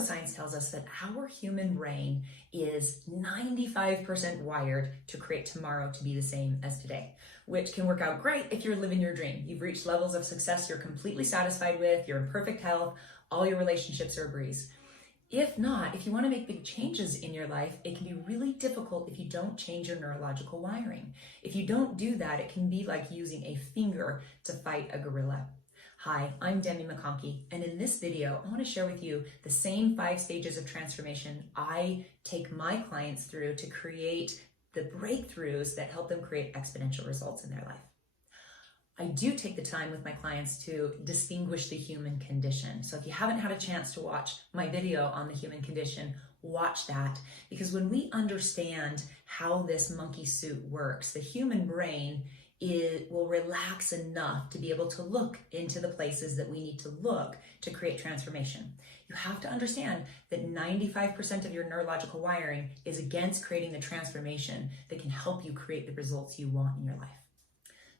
neuroscience tells us that our human brain is 95% wired to create tomorrow to be the same as today, which can work out great if you're living your dream. You've reached levels of success you're completely satisfied with, you're in perfect health, all your relationships are a breeze. If not, if you want to make big changes in your life, it can be really difficult if you don't change your neurological wiring. If you don't do that, it can be like using a finger to fight a gorilla. Hi, I'm Demi Mcconkie, and in this video, I want to share with you the same 5 stages of transformation I take my clients through to create the breakthroughs that help them create exponential results in their life. I do take the time with my clients to distinguish the human condition. So if you haven't had a chance to watch my video on the human condition, watch that, because when we understand how this monkey suit works, the human brain will relax enough to be able to look into the places that we need to look to create transformation. You have to understand that 95% of your neurological wiring is against creating the transformation that can help you create the results you want in your life.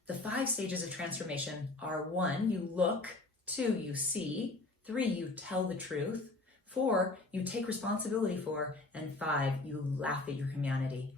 The 5 stages of transformation are 1, you look, 2, you see, 3, you tell the truth, 4, you take responsibility for, and 5, you laugh at your humanity.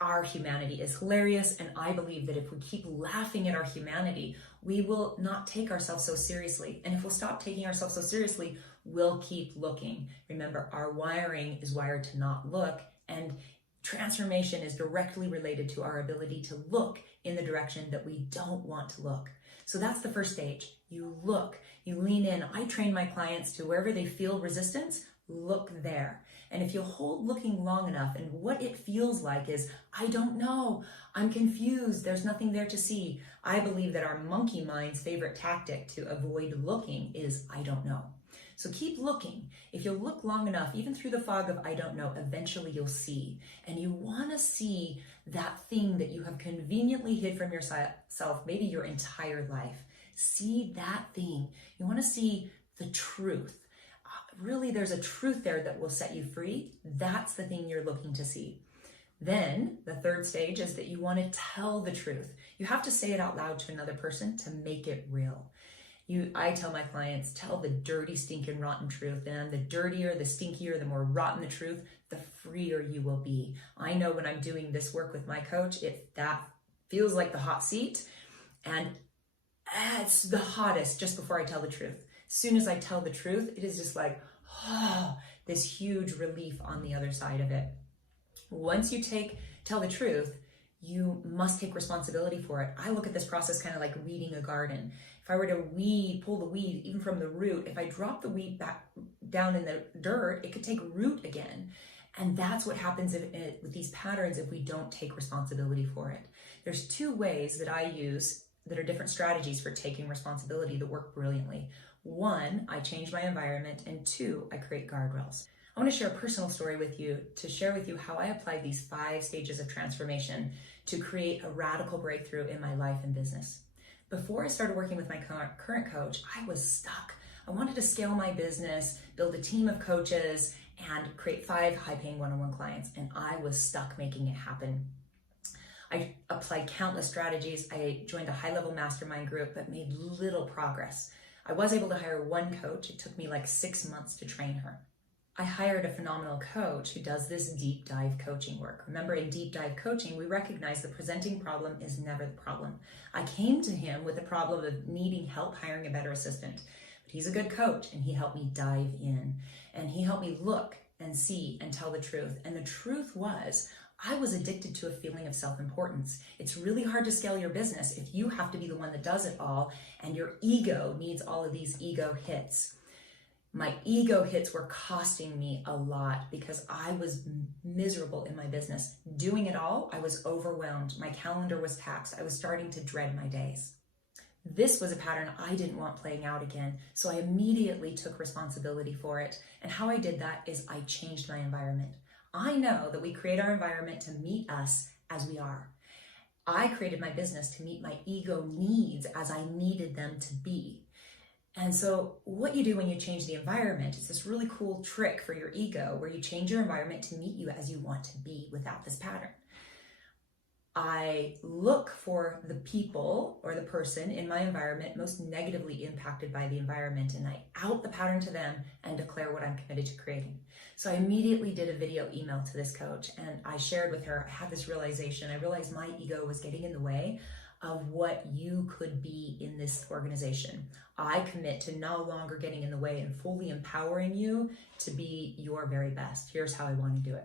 Our humanity is hilarious, and I believe that if we keep laughing at our humanity, we will not take ourselves so seriously. And if we'll stop taking ourselves so seriously, we'll keep looking. Remember, our wiring is wired to not look, and transformation is directly related to our ability to look in the direction that we don't want to look. So that's the first stage. You look, you lean in. I train my clients to wherever they feel resistance, look there. And if you hold looking long enough, and what it feels like is, I don't know, I'm confused, there's nothing there to see. I believe that our monkey mind's favorite tactic to avoid looking is, I don't know. So keep looking. If you'll look long enough, even through the fog of I don't know, eventually you'll see. And you want to see that thing that you have conveniently hid from yourself, maybe your entire life. See that thing. You want to see the truth. Really, there's a truth there that will set you free. That's the thing you're looking to see. Then the 3rd stage is that you want to tell the truth. You have to say it out loud to another person to make it real. I tell my clients, tell the dirty, stinking, rotten truth. And the dirtier, the stinkier, the more rotten the truth, the freer you will be. I know when I'm doing this work with my coach, that feels like the hot seat. And it's the hottest just before I tell the truth. As soon as I tell the truth, it is just like, this huge relief on the other side of it. Once you tell the truth, you must take responsibility for it. I look at this process kind of like weeding a garden. If I were to pull the weed, even from the root, if I drop the weed back down in the dirt, it could take root again. And that's what happens with these patterns if we don't take responsibility for it. There's 2 ways that I use that are different strategies for taking responsibility that work brilliantly. 1, I change my environment, and 2, I create guardrails. I want to share a personal story with you to share with you how I applied these 5 stages of transformation to create a radical breakthrough in my life and business. Before I started working with my current coach, I was stuck. I wanted to scale my business, build a team of coaches, and create 5 high-paying one-on-one clients, and I was stuck making it happen. I applied countless strategies. I joined a high-level mastermind group, but made little progress. I was able to hire 1 coach. It took me like 6 months to train her. I hired a phenomenal coach who does this deep dive coaching work. Remember, in deep dive coaching, we recognize the presenting problem is never the problem. I came to him with the problem of needing help hiring a better assistant, but he's a good coach, and he helped me dive in, and he helped me look and see and tell the truth. And the truth was, I was addicted to a feeling of self-importance. It's really hard to scale your business if you have to be the one that does it all, and your ego needs all of these ego hits. My ego hits were costing me a lot because I was miserable in my business. Doing it all, I was overwhelmed. My calendar was taxed. I was starting to dread my days. This was a pattern I didn't want playing out again, so I immediately took responsibility for it. And how I did that is I changed my environment. I know that we create our environment to meet us as we are. I created my business to meet my ego needs as I needed them to be. And so what you do when you change the environment is this really cool trick for your ego where you change your environment to meet you as you want to be without this pattern. I look for the people or the person in my environment most negatively impacted by the environment, and I out the pattern to them and declare what I'm committed to creating. So I immediately did a video email to this coach, and I shared with her, I had this realization. I realized my ego was getting in the way of what you could be in this organization. I commit to no longer getting in the way and fully empowering you to be your very best. Here's how I want to do it.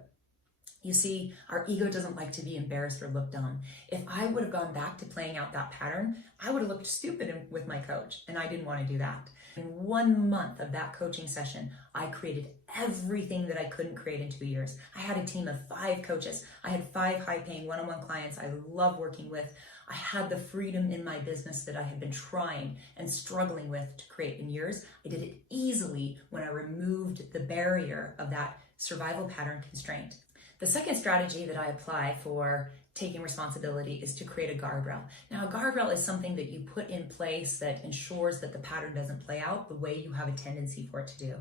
You see, our ego doesn't like to be embarrassed or looked dumb. If I would have gone back to playing out that pattern, I would have looked stupid with my coach, and I didn't want to do that. In 1 month of that coaching session, I created everything that I couldn't create in 2 years. I had a team of 5 coaches. I had 5 high-paying one-on-one clients I love working with. I had the freedom in my business that I had been trying and struggling with to create in years. I did it easily when I removed the barrier of that survival pattern constraint. The second strategy that I apply for taking responsibility is to create a guardrail. Now, a guardrail is something that you put in place that ensures that the pattern doesn't play out the way you have a tendency for it to do.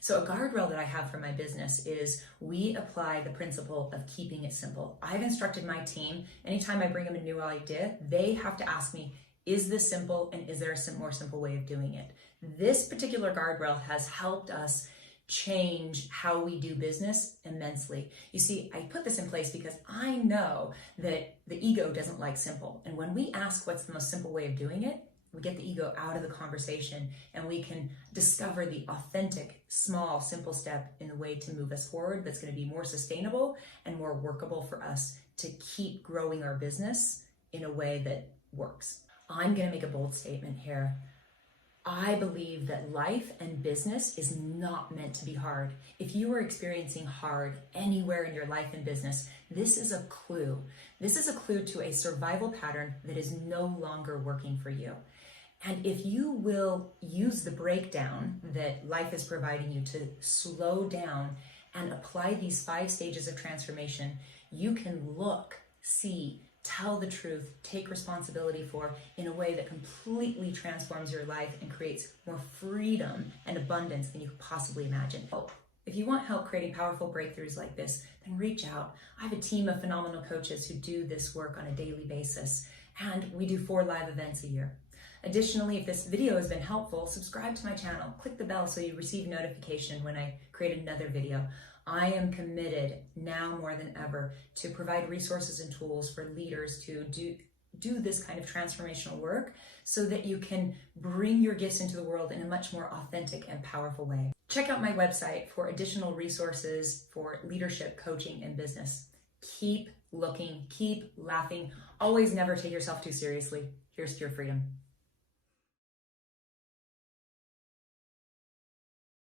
So a guardrail that I have for my business is we apply the principle of keeping it simple. I've instructed my team, anytime I bring them a new idea, they have to ask me, is this simple, and is there a more simple way of doing it? This particular guardrail has helped us change how we do business immensely. You see, I put this in place because I know that the ego doesn't like simple. And when we ask what's the most simple way of doing it, we get the ego out of the conversation and we can discover the authentic, small, simple step in the way to move us forward that's going to be more sustainable and more workable for us to keep growing our business in a way that works. I'm going to make a bold statement here. I believe that life and business is not meant to be hard. If you are experiencing hard anywhere in your life and business, this is a clue. This is a clue to a survival pattern that is no longer working for you. And if you will use the breakdown that life is providing you to slow down and apply these 5 stages of transformation, you can look, see, tell the truth, take responsibility for in a way that completely transforms your life and creates more freedom and abundance than you could possibly imagine. If you want help creating powerful breakthroughs like this, then reach out. I have a team of phenomenal coaches who do this work on a daily basis, and we do 4 live events a year. Additionally, if this video has been helpful, subscribe to my channel, click the bell so you receive notification when I create another video. I am committed now more than ever to provide resources and tools for leaders to do this kind of transformational work so that you can bring your gifts into the world in a much more authentic and powerful way. Check out my website for additional resources for leadership, coaching, and business. Keep looking, keep laughing, always never take yourself too seriously. Here's to your freedom.